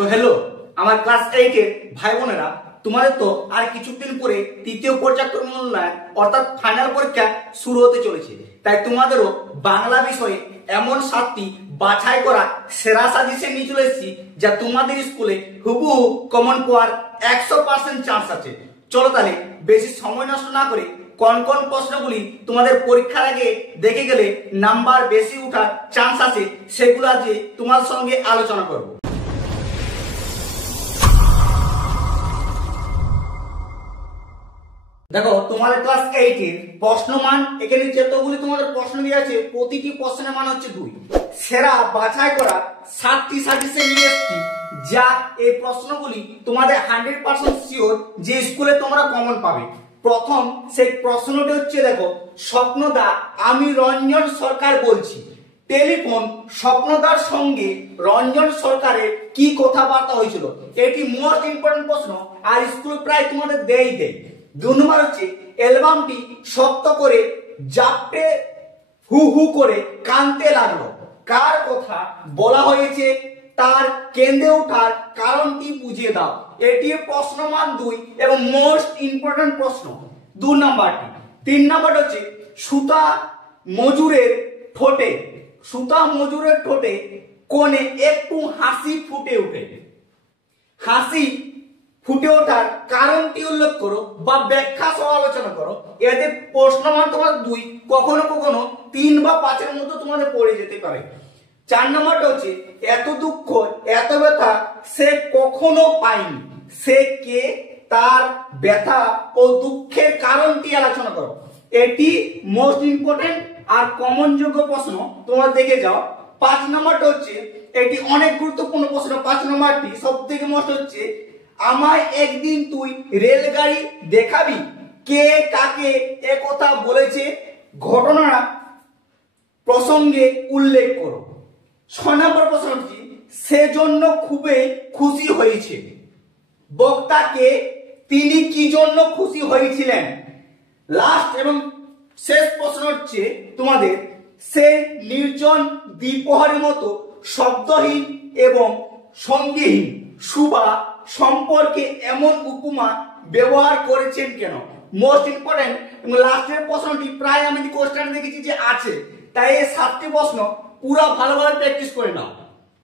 So hello আমার class 8 এর ভাই বোনেরা, তোমাদের তো আর কিছুদিন পরে তৃতীয় পর্যায়ক্রম মূল্যায়ন অর্থাৎ ফাইনাল পরীক্ষা শুরু হতে চলেছে। তাই তোমাদেরও বাংলা বিষয়ে এমন 7টি বাছাই করা সেরা সাজেশন নিয়ে চলে এসেছি, যা তোমাদের স্কুলে হুবহু কমন পাওয়ার 100% চান্স আছে। চলো তাহলে বেশি সময় নষ্ট না করে কোন কোন প্রশ্নগুলি তোমাদের পরীক্ষার আগে দেখে গেলে নাম্বার বেশি ওঠার চান্স আছে সেগুলো আজকে তোমার সঙ্গে আলোচনা করব। দেখো, তোমাদের ক্লাস 8 এর প্রশ্নমান এখানে যতগুলি তোমাদের প্রশ্ন দেওয়া আছে প্রতিটি প্রশ্নের মান হচ্ছে 2। সেরা বাছাই করা 7টি সাজেশন নিয়ে এসেছি, যা এই প্রশ্নগুলি তোমাদের 100% শিওর যে স্কুলে তোমরা কমন পাবে। প্রথম সেই প্রশ্নটি হচ্ছে, দেখো, স্বপ্নদা আমি রঞ্জন সরকার বলছি। টেলিফোন স্বপ্নদার সঙ্গে রঞ্জন সরকারের কি কথাবার্তা হয়েছিল? এটি মোস্ট ইম্পর্টেন্ট প্রশ্ন, আর স্কুল প্রায় তোমাদের দেয়। 2 নম্বর হচ্ছে, অ্যালবামটি শক্ত করে জাপটে হু হু করে কাঁদতে লাগলো। কার কথা বলা হয়েছে? তার কেঁদে ওঠার কারণটি বুঝিয়ে দাও। এটি প্রশ্নমান 2 এবং মোস্ট ইম্পর্টেন্ট প্রশ্ন 2 নাম্বারটি। 3 নাম্বার হচ্ছে, সুতা মজুরের ঠোঁটে কোণে একটু হাসি ফুটে ওঠে। হাসি ফুটে ওঠার কারণটি উল্লেখ করো বা ব্যাখ্যা সহ আলোচনা করো। এতে প্রশ্নমান তোমার 2, কখনো কখনো 3 বা 5 মধ্যে তোমাদের পড়ে যেতে পারে। 4 নম্বরটা হচ্ছে, এত দুঃখ এত ব্যথা সে কখনো পায়নি। সে কে? তার ব্যথা ও দুঃখের কারণটি আলোচনা করো। এটি মোস্ট ইম্পর্টেন্ট আর কমন যোগ্য প্রশ্ন, তোমরা দেখে যাও। 5 নম্বরটা হচ্ছে, এটি অনেক গুরুত্বপূর্ণ প্রশ্ন। 5 নম্বরটি সব থেকে মোস্ট হচ্ছে, আমায় একদিন তুই রেলগাড়ি দেখাবি। কে কাকে একথা বলেছে? ঘটনা প্রসঙ্গে উল্লেখ করো। 6 নম্বর প্রশ্নটি, সেজন্য খুবই খুশি হয়েছে। বক্তাকে তিনি কি জন্য খুশি হয়েছিলেন? লাস্ট এবং শেষ প্রশ্ন হচ্ছে তোমাদের, সে নির্জন দ্বিপ্রহরের মতো শব্দহীন এবং সঙ্গীহীন সুবা সম্পর্কে এমন উপমা ব্যবহার করেছেন কেন? মোস্ট ইম্পর্টেন্ট এবং লাস্টের প্রশ্নটি প্রায় আমি কোশ্চেন দেখেছি যে আছে, তাই এই 7টি প্রশ্ন পুরো ভালোভাবে প্র্যাকটিস করে নাও।